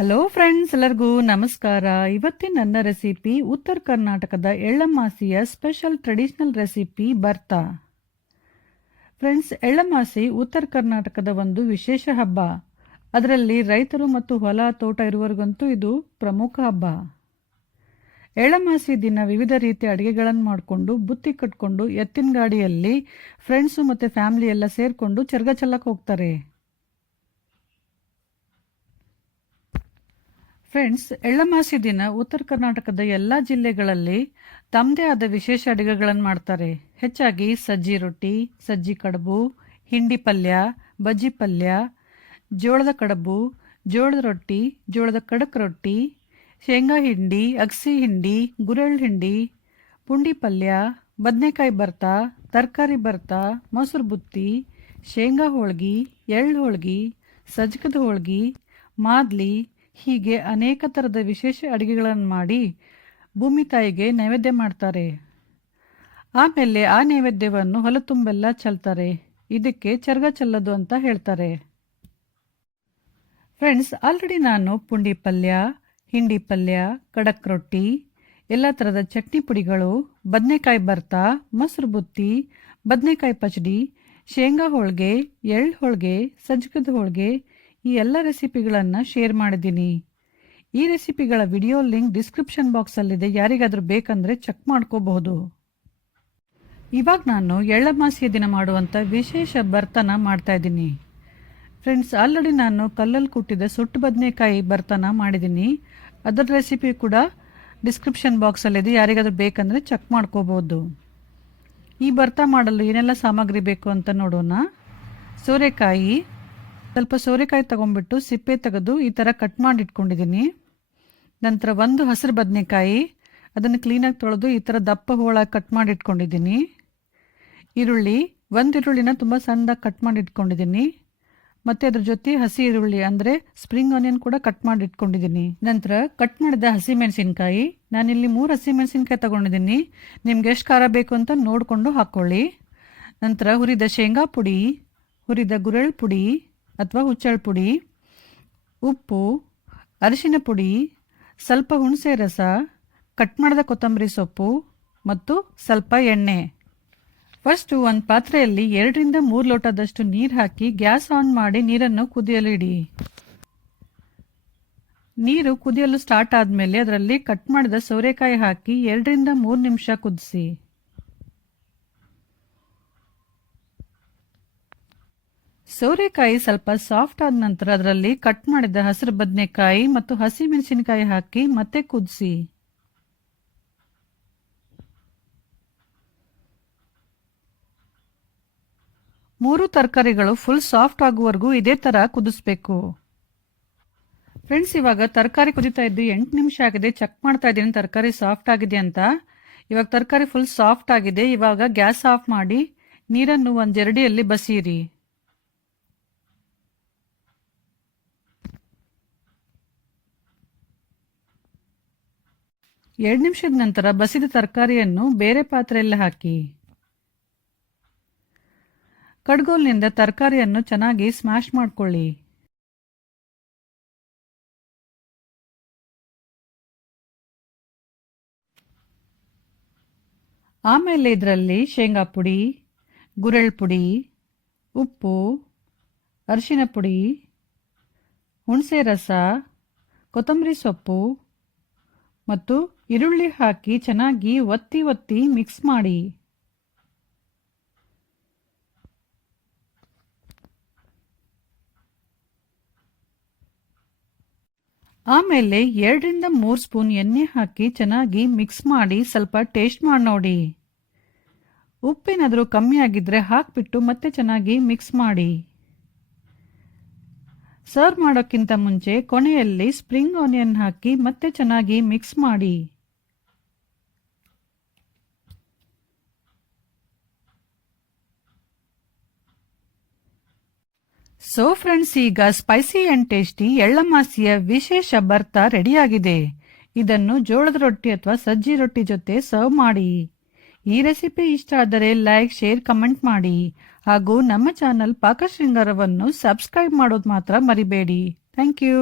Hello friends, ಎಲ್ಲರಿಗೂ ನಮಸ್ಕಾರ. ಇವತ್ತಿನ ನನ್ನ ರೆಸಿಪಿ ಉತ್ತರ ಕರ್ನಾಟಕದ ಎಳ್ಳಮಾಸಿಯ ಸ್ಪೆಷಲ್ ಟ್ರೆಡಿಷನಲ್ ರೆಸಿಪಿ ಬರ್ತಾ. ಫ್ರೆಂಡ್ಸ್, ಎಳ್ಳಮಾಸಿ ಉತ್ತರ ಕರ್ನಾಟಕದ ಒಂದು ವಿಶೇಷ ಹಬ್ಬ. ಅದರಲ್ಲಿ ರೈತರು ಮತ್ತು ಹೊಲ ತೋಟ ಇರುವವರಿಗಂತೂ ಇದು ಪ್ರಮುಖ ಹಬ್ಬ. ಎಳ್ಳಮಾಸಿ ದಿನ ವಿವಿಧ ರೀತಿಯ ಅಡುಗೆಗಳನ್ನು ಮಾಡಿಕೊಂಡು ಬುತ್ತಿ ಕಟ್ಕೊಂಡು ಎತ್ತಿನ ಗಾಡಿಯಲ್ಲಿ ಫ್ರೆಂಡ್ಸು ಮತ್ತು ಫ್ಯಾಮಿಲಿ ಎಲ್ಲ ಸೇರಿಕೊಂಡು ಚರ್ಗ ಚೆಲ್ಲಕ್ಕೆ ಹೋಗ್ತಾರೆ. ಫ್ರೆಂಡ್ಸ್, ಎಳ್ಳಮಾಸಿ ದಿನ ಉತ್ತರ ಕರ್ನಾಟಕದ ಎಲ್ಲ ಜಿಲ್ಲೆಗಳಲ್ಲಿ ತಮ್ಮದೇ ಆದ ವಿಶೇಷ ಅಡುಗೆಗಳನ್ನು ಮಾಡ್ತಾರೆ. ಹೆಚ್ಚಾಗಿ ಸಜ್ಜಿ ರೊಟ್ಟಿ, ಸಜ್ಜಿ ಕಡುಬು, ಹಿಂಡಿ ಪಲ್ಯ, ಬಜ್ಜಿ ಪಲ್ಯ, ಜೋಳದ ಕಡುಬು, ಜೋಳದ ರೊಟ್ಟಿ, ಜೋಳದ ಕಡಕ್ ರೊಟ್ಟಿ, ಶೇಂಗಾ ಹಿಂಡಿ, ಅಗಸಿ ಹಿಂಡಿ, ಗುರೆಳ್ಳು ಹಿಂಡಿ, ಪುಂಡಿ ಪಲ್ಯ, ಬದನೆಕಾಯಿ ಭರ್ತಾ, ತರಕಾರಿ ಭರ್ತಾ, ಮೊಸರು ಬುತ್ತಿ, ಶೇಂಗಾ ಹೋಳ್ಗಿ, ಎಳ್ಳು ಹೋಳ್ಗಿ, ಸಜ್ಜಕದ ಹೋಳ್ಗಿ, ಮಾದ್ಲಿ, ಹೀಗೆ ಅನೇಕ ಥರದ ವಿಶೇಷ ಅಡುಗೆಗಳನ್ನು ಮಾಡಿ ಭೂಮಿ ತಾಯಿಗೆ ನೈವೇದ್ಯ ಮಾಡ್ತಾರೆ. ಆಮೇಲೆ ಆ ನೈವೇದ್ಯವನ್ನು ಹೊಲ ತುಂಬೆಲ್ಲ ಚೆಲ್ತಾರೆ. ಇದಕ್ಕೆ ಚರ್ಗ ಚೆಲ್ಲೋದು ಅಂತ ಹೇಳ್ತಾರೆ. ಫ್ರೆಂಡ್ಸ್, ಆಲ್ರೆಡಿ ನಾನು ಪುಂಡಿ ಪಲ್ಯ, ಹಿಂಡಿ ಪಲ್ಯ, ಕಡಕ್ ರೊಟ್ಟಿ, ಎಲ್ಲ ಥರದ ಚಟ್ನಿ ಪುಡಿಗಳು, ಬದನೆಕಾಯಿ ಭರ್ತಾ, ಮೊಸರು ಬುತ್ತಿ, ಬದನೆಕಾಯಿ ಪಚಡಿ, ಶೇಂಗಾ ಹೋಳಿಗೆ, ಎಳ್ಳು ಹೋಳಿಗೆ, ಸಜ್ಜಕದ ಹೋಳಿಗೆ, ಈ ಎಲ್ಲ ರೆಸಿಪಿಗಳನ್ನು ಶೇರ್ ಮಾಡಿದ್ದೀನಿ. ಈ ರೆಸಿಪಿಗಳ ವಿಡಿಯೋ ಲಿಂಕ್ ಡಿಸ್ಕ್ರಿಪ್ಷನ್ ಬಾಕ್ಸಲ್ಲಿದೆ. ಯಾರಿಗಾದರೂ ಬೇಕಂದರೆ ಚೆಕ್ ಮಾಡ್ಕೋಬಹುದು. ಇವಾಗ ನಾನು ಎಳ್ಳಮಾಸಿಯ ದಿನ ಮಾಡುವಂಥ ವಿಶೇಷ ಭರ್ತನ ಮಾಡ್ತಾ ಇದ್ದೀನಿ. ಫ್ರೆಂಡ್ಸ್, ಆಲ್ರೆಡಿ ನಾನು ಕಲ್ಲಲ್ಲಿ ಕುಟ್ಟಿದ ಸುಟ್ಟು ಬದನೆಕಾಯಿ ಭರ್ತನ ಮಾಡಿದ್ದೀನಿ. ಅದರ ರೆಸಿಪಿ ಕೂಡ ಡಿಸ್ಕ್ರಿಪ್ಷನ್ ಬಾಕ್ಸಲ್ಲಿದೆ. ಯಾರಿಗಾದರೂ ಬೇಕಂದರೆ ಚೆಕ್ ಮಾಡ್ಕೋಬಹುದು. ಈ ಭರ್ತಾ ಮಾಡಲು ಏನೆಲ್ಲ ಸಾಮಗ್ರಿ ಬೇಕು ಅಂತ ನೋಡೋಣ. ಸೋರೆಕಾಯಿ, ಸ್ವಲ್ಪ ಸೋರೆಕಾಯಿ ತಗೊಂಡ್ಬಿಟ್ಟು ಸಿಪ್ಪೆ ತೆಗೆದು ಈ ಥರ ಕಟ್ ಮಾಡಿ ಇಟ್ಕೊಂಡಿದ್ದೀನಿ. ನಂತರ ಒಂದು ಹಸಿರು ಬದನೆಕಾಯಿ, ಅದನ್ನು ಕ್ಲೀನಾಗಿ ತೊಳೆದು ಈ ಥರ ದಪ್ಪ ಹೋಳಾಗಿ ಕಟ್ ಮಾಡಿ ಇಟ್ಕೊಂಡಿದ್ದೀನಿ. ಈರುಳ್ಳಿ, ಒಂದು ಈರುಳ್ಳಿನ ತುಂಬ ಸಣ್ಣದಾಗಿ ಕಟ್ ಮಾಡಿ ಇಟ್ಕೊಂಡಿದ್ದೀನಿ. ಮತ್ತು ಅದ್ರ ಜೊತೆ ಹಸಿ ಈರುಳ್ಳಿ ಅಂದರೆ ಸ್ಪ್ರಿಂಗ್ ಆನಿಯನ್ ಕೂಡ ಕಟ್ ಮಾಡಿ ಇಟ್ಕೊಂಡಿದ್ದೀನಿ. ನಂತರ ಕಟ್ ಮಾಡಿದ ಹಸಿಮೆಣಸಿನ್ಕಾಯಿ, ನಾನಿಲ್ಲಿ 3 ಹಸಿಮೆಣಸಿನ್ಕಾಯಿ ತೊಗೊಂಡಿದ್ದೀನಿ. ನಿಮ್ಗೆ ಎಷ್ಟು ಖಾರ ಬೇಕು ಅಂತ ನೋಡಿಕೊಂಡು ಹಾಕ್ಕೊಳ್ಳಿ. ನಂತರ ಹುರಿದ ಶೇಂಗಾ ಪುಡಿ, ಹುರಿದ ಗುರೆಳ್ಳು ಪುಡಿ ಅಥವಾ ಹುಚ್ಚೆಳ್ಳು ಪುಡಿ, ಉಪ್ಪು, ಅರಿಶಿನ ಪುಡಿ, ಸ್ವಲ್ಪ ಹುಣಸೆ ರಸ, ಕಟ್ ಮಾಡಿದ ಕೊತ್ತಂಬರಿ ಸೊಪ್ಪು ಮತ್ತು ಸ್ವಲ್ಪ ಎಣ್ಣೆ. ಫಸ್ಟು ಒಂದು ಪಾತ್ರೆಯಲ್ಲಿ 2ರಿಂದ 3 ಲೋಟದಷ್ಟು ನೀರು ಹಾಕಿ ಗ್ಯಾಸ್ ಆನ್ ಮಾಡಿ ನೀರನ್ನು ಕುದಿಯಲು ಇಡಿ. ನೀರು ಕುದಿಯಲು ಸ್ಟಾರ್ಟ್ ಆದಮೇಲೆ ಅದರಲ್ಲಿ ಕಟ್ ಮಾಡಿದ ಸೋರೆಕಾಯಿ ಹಾಕಿ 2ರಿಂದ 3 ನಿಮಿಷ ಕುದಿಸಿ. ಸೋರೆಕಾಯಿ ಸ್ವಲ್ಪ ಸಾಫ್ಟ್ ಆದ ನಂತರ ಅದರಲ್ಲಿ ಕಟ್ ಮಾಡಿದ ಹಸಿರು ಬದನೆಕಾಯಿ ಮತ್ತು ಹಸಿ ಮೆಣಸಿನಕಾಯಿ ಹಾಕಿ ಮತ್ತೆ ಕುದಿಸಿ. ಮೂರು ತರಕಾರಿಗಳು ಫುಲ್ ಸಾಫ್ಟ್ ಆಗುವವರೆಗೂ ಇದೇ ತರ ಕುದಿಸ್ಬೇಕು. ಫ್ರೆಂಡ್ಸ್, ಇವಾಗ ತರಕಾರಿ ಕುದಿತಾ ಇದ್ದು 8 ನಿಮಿಷ ಆಗಿದೆ. ಚೆಕ್ ಮಾಡ್ತಾ ಇದ್ದೀನಿ ತರಕಾರಿ ಸಾಫ್ಟ್ ಆಗಿದೆ ಅಂತ. ಇವಾಗ ತರಕಾರಿ ಫುಲ್ ಸಾಫ್ಟ್ ಆಗಿದೆ. ಇವಾಗ ಗ್ಯಾಸ್ ಆಫ್ ಮಾಡಿ ನೀರನ್ನು ಒಂದು ಜರಡಿಯಲ್ಲಿ ಬಸಿಯಿರಿ. 2 ನಿಮಿಷದ ನಂತರ ಬಸಿದ ತರಕಾರಿಯನ್ನು ಬೇರೆ ಪಾತ್ರೆಯಲ್ಲಿ ಹಾಕಿ ಕಡ್ಗೋಲ್ನಿಂದ ತರಕಾರಿಯನ್ನು ಚೆನ್ನಾಗಿ ಸ್ಮ್ಯಾಶ್ ಮಾಡ್ಕೊಳ್ಳಿ. ಆಮೇಲೆ ಇದರಲ್ಲಿ ಶೇಂಗಾ ಪುಡಿ, ಗುರೆಳ್ಳು ಪುಡಿ, ಉಪ್ಪು, ಅರಿಶಿನ ಪುಡಿ, ಹುಣಸೆ ರಸ, ಕೊತ್ತಂಬರಿ ಸೊಪ್ಪು ಮತ್ತು ಈರುಳ್ಳಿ ಹಾಕಿ ಚೆನ್ನಾಗಿ ಒತ್ತಿ ಒತ್ತಿ ಮಿಕ್ಸ್ ಮಾಡಿ. ಆಮೇಲೆ 2ರಿಂದ 3 ಸ್ಪೂನ್ ಎಣ್ಣೆ ಹಾಕಿ ಚೆನ್ನಾಗಿ ಮಿಕ್ಸ್ ಮಾಡಿ ಸ್ವಲ್ಪ ಟೇಸ್ಟ್ ಮಾಡಿ ನೋಡಿ. ಉಪ್ಪೇನಾದರೂ ಕಮ್ಮಿ ಆಗಿದ್ರೆ ಹಾಕ್ಬಿಟ್ಟು ಮತ್ತೆ ಚೆನ್ನಾಗಿ ಮಿಕ್ಸ್ ಮಾಡಿ. ಸರ್ವ್ ಮಾಡೋಕ್ಕಿಂತ ಮುಂಚೆ ಕೊನೆಯಲ್ಲಿ ಸ್ಪ್ರಿಂಗ್ ಆನಿಯನ್ ಹಾಕಿ ಮತ್ತೆ ಚೆನ್ನಾಗಿ ಮಿಕ್ಸ್ ಮಾಡಿ. ಸೊ ಫ್ರೆಂಡ್ಸ್, ಈಗ ಸ್ಪೈಸಿ ಅಂಡ್ ಟೇಸ್ಟಿ ಎಳ್ಳಮಾಸಿಯ ವಿಶೇಷ ಭರ್ತಾ ರೆಡಿಯಾಗಿದೆ. ಇದನ್ನು ಜೋಳದ ರೊಟ್ಟಿ ಅಥವಾ ಸಜ್ಜಿ ರೊಟ್ಟಿ ಜೊತೆ ಸರ್ವ್ ಮಾಡಿ. ಈ ರೆಸಿಪಿ ಇಷ್ಟ ಆದರೆ ಲೈಕ್, ಶೇರ್, ಕಮೆಂಟ್ ಮಾಡಿ. ಹಾಗೂ ನಮ್ಮ ಚಾನಲ್ ಪಾಕಶೃಂಗಾರವನ್ನು ಸಬ್ಸ್ಕ್ರೈಬ್ ಮಾಡೋದು ಮಾತ್ರ ಮರಿಬೇಡಿ. Thank you.